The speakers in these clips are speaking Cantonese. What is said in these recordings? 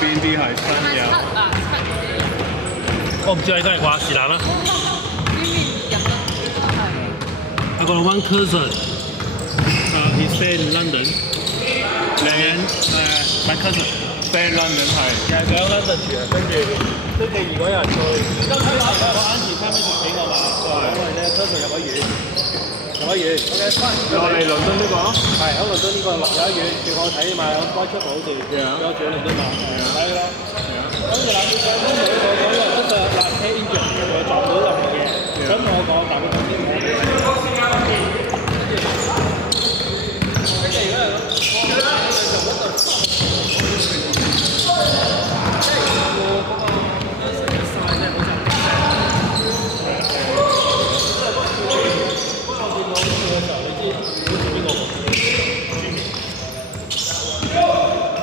邊啲係新嘅？我唔知係真係啩，是但啦。I got one cousin. He stay in London. And my cousin stay in London 係。佢喺 London 住啊，跟住如果有人去，我 auntie 差咩就俾我嘛，因為咧 cousin 入咗院，我嚟倫敦呢個？係喺倫敦呢個有一院，叫我睇嘛，有開出好似，有住喺倫敦嘛，睇咯。跟住嗱，跟住我講話真係垃圾 engine， 我撞到任何嘢，咁我講大部分啲唔好。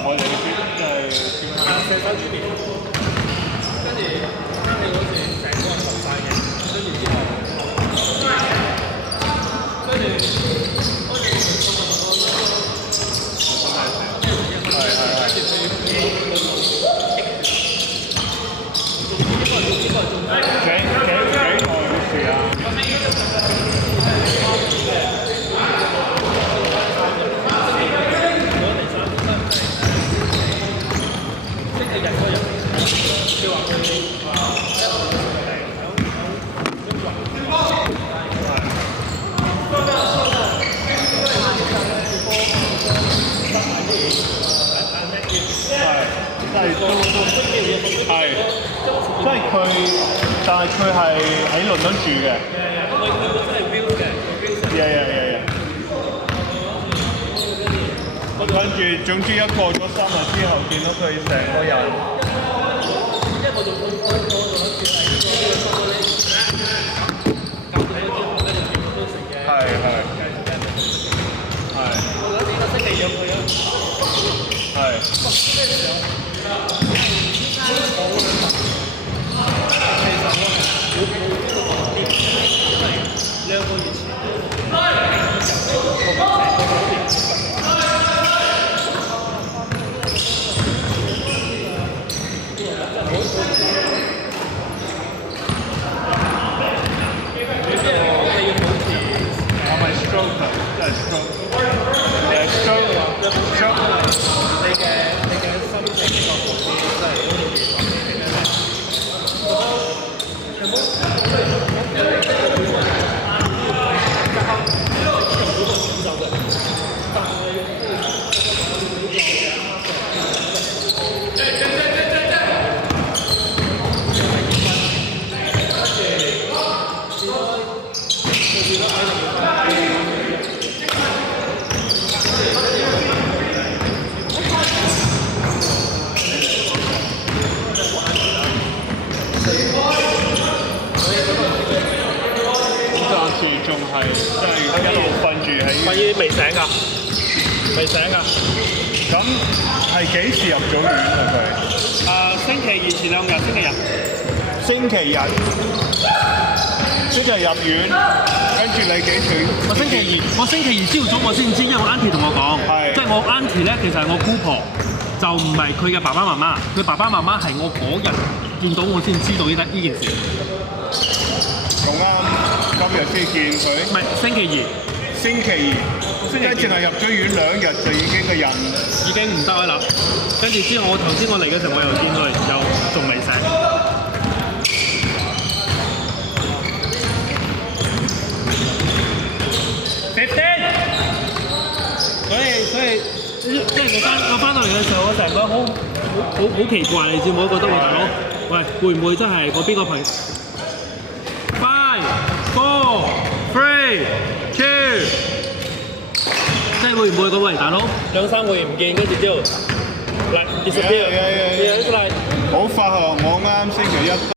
我哋呢邊就係石手煮麵，跟住啱你好似成個人熟晒嘅，跟住之後，跟住但係佢係喺倫敦住嘅。跟住總之一過咗3日之後，見到佢成個人。仲係即係一路瞓住喺。未醒㗎，未醒㗎。咁係幾時入咗院啊佢？星期二前2日，星期日入院，跟住你幾時？我星期二朝早我先知，因為我 auntie 同我講，即係我 auntie 咧其實係我姑婆，就唔係佢嘅爸爸媽媽，佢爸爸媽媽係我嗰日見到我先知道呢件事。咁啱今日先見佢。唔係星期二，即係淨係入咗院2日就已經個人已經唔得啦。跟住之後頭先我嚟嘅時候我又見佢，又仲未醒。15，所以即係我翻到嚟嘅時候，我成個好奇怪，你知唔知？我覺得我大佬，喂，會唔會真係我邊個朋友 ？5、4、3、2，即係會唔會咁？喂，大佬，2-3個月唔見，跟住之後，disappear，好快喎！我啱星期一。